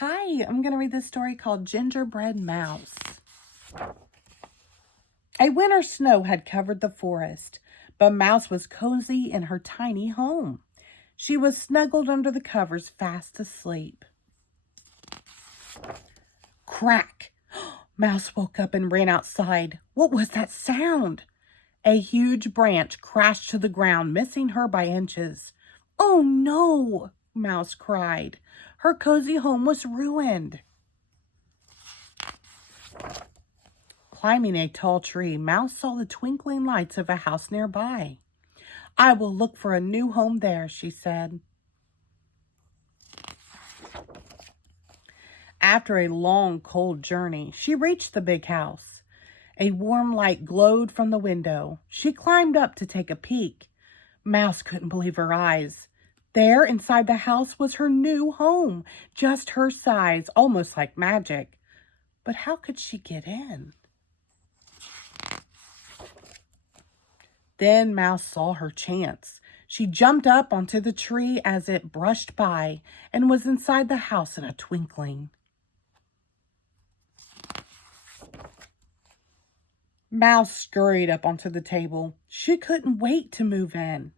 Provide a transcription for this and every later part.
Hi, I'm going to read this story called Gingerbread Mouse. A winter snow had covered the forest, but Mouse was cozy in her tiny home. She was snuggled under the covers, fast asleep. Crack! Mouse woke up and ran outside. What was that sound? A huge branch crashed to the ground, missing her by inches. Oh no! Mouse cried. Her cozy home was ruined. Climbing a tall tree, Mouse saw the twinkling lights of a house nearby. I will look for a new home there, she said. After a long, cold journey, she reached the big house. A warm light glowed from the window. She climbed up to take a peek. Mouse couldn't believe her eyes. There, inside the house, was her new home, just her size, almost like magic. But how could she get in? Then Mouse saw her chance. She jumped up onto the tree as it brushed by and was inside the house in a twinkling. Mouse scurried up onto the table. She couldn't wait to move in.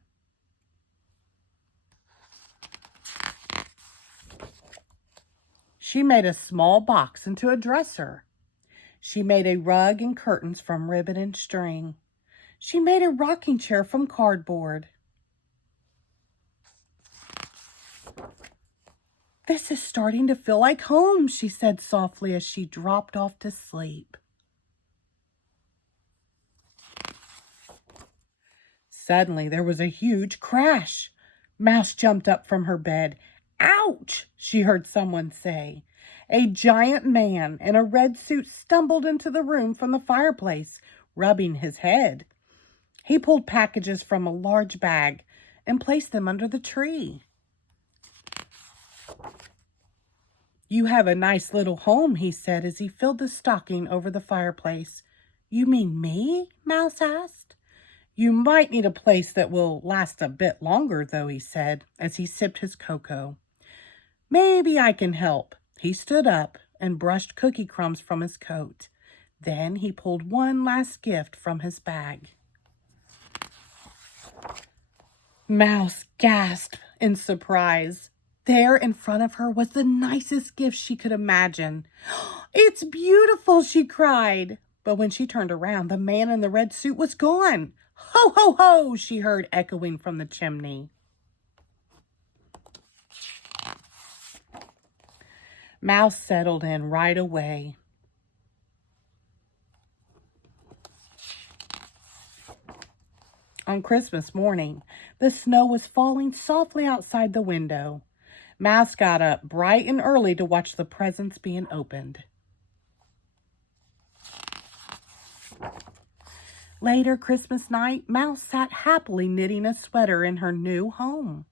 She made a small box into a dresser. She made a rug and curtains from ribbon and string. She made a rocking chair from cardboard. This is starting to feel like home, she said softly as she dropped off to sleep. Suddenly, there was a huge crash. Mouse jumped up from her bed. Ouch, she heard someone say. A giant man in a red suit stumbled into the room from the fireplace, rubbing his head. He pulled packages from a large bag and placed them under the tree. You have a nice little home, he said as he filled the stocking over the fireplace. You mean me? Mouse asked. You might need a place that will last a bit longer, though, he said as he sipped his cocoa. Maybe I can help. He stood up and brushed cookie crumbs from his coat. Then he pulled one last gift from his bag. Mouse gasped in surprise. There in front of her was the nicest gift she could imagine. It's beautiful, she cried. But when she turned around, the man in the red suit was gone. Ho, ho, ho, she heard echoing from the chimney. Mouse settled in right away. On Christmas morning, the snow was falling softly outside the window. Mouse got up bright and early to watch the presents being opened. Later Christmas night, Mouse sat happily knitting a sweater in her new home.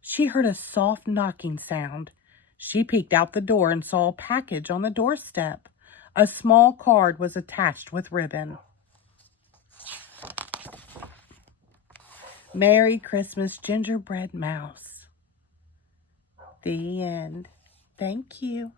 She heard a soft knocking sound. She peeked out the door and saw a package on the doorstep. A small card was attached with ribbon. Merry Christmas, Gingerbread Mouse. The end. Thank you.